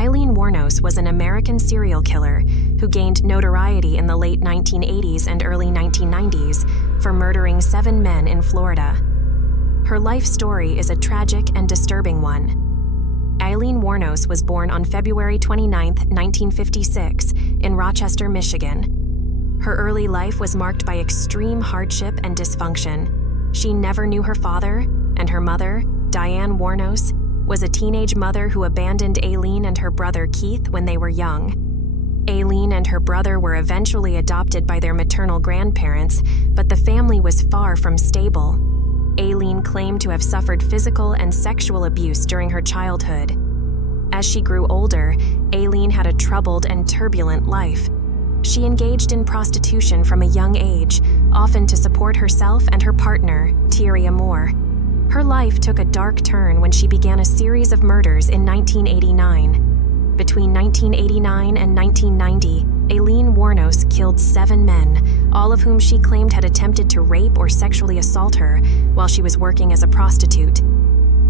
Aileen Wuornos was an American serial killer who gained notoriety in the late 1980s and early 1990s for murdering 7 men in Florida. Her life story is a tragic and disturbing one. Aileen Wuornos was born on February 29, 1956, in Rochester, Michigan. Her early life was marked by extreme hardship and dysfunction. She never knew her father, and her mother, Diane Wuornos, was a teenage mother who abandoned Aileen and her brother Keith when they were young. Aileen and her brother were eventually adopted by their maternal grandparents, but the family was far from stable. Aileen claimed to have suffered physical and sexual abuse during her childhood. As she grew older, Aileen had a troubled and turbulent life. She engaged in prostitution from a young age, often to support herself and her partner, Thierry Amour. Her life took a dark turn when she began a series of murders in 1989. Between 1989 and 1990, Aileen Wuornos killed 7 men, all of whom she claimed had attempted to rape or sexually assault her while she was working as a prostitute.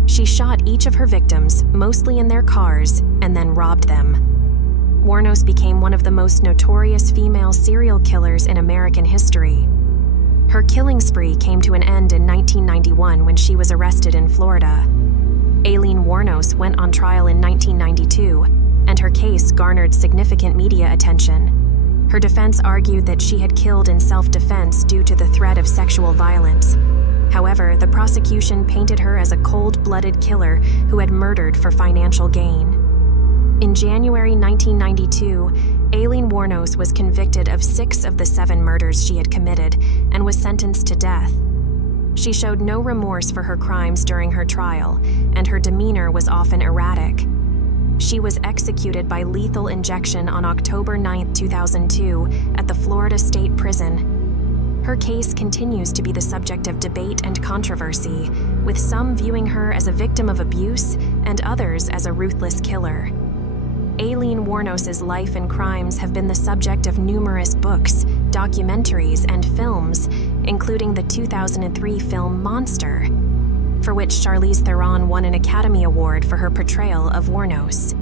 She shot each of her victims, mostly in their cars, and then robbed them. Wuornos became one of the most notorious female serial killers in American history. Her killing spree came to an end in 1991 when she was arrested in Florida. Aileen Wuornos went on trial in 1992, and her case garnered significant media attention. Her defense argued that she had killed in self-defense due to the threat of sexual violence. However, the prosecution painted her as a cold-blooded killer who had murdered for financial gain. In January 1992, Aileen Wuornos was convicted of 6 of the 7 murders she had committed and was sentenced to death. She showed no remorse for her crimes during her trial, and her demeanor was often erratic. She was executed by lethal injection on October 9, 2002, at the Florida State Prison. Her case continues to be the subject of debate and controversy, with some viewing her as a victim of abuse and others as a ruthless killer. Aileen Wuornos' life and crimes have been the subject of numerous books, documentaries, and films, including the 2003 film Monster, for which Charlize Theron won an Academy Award for her portrayal of Wuornos.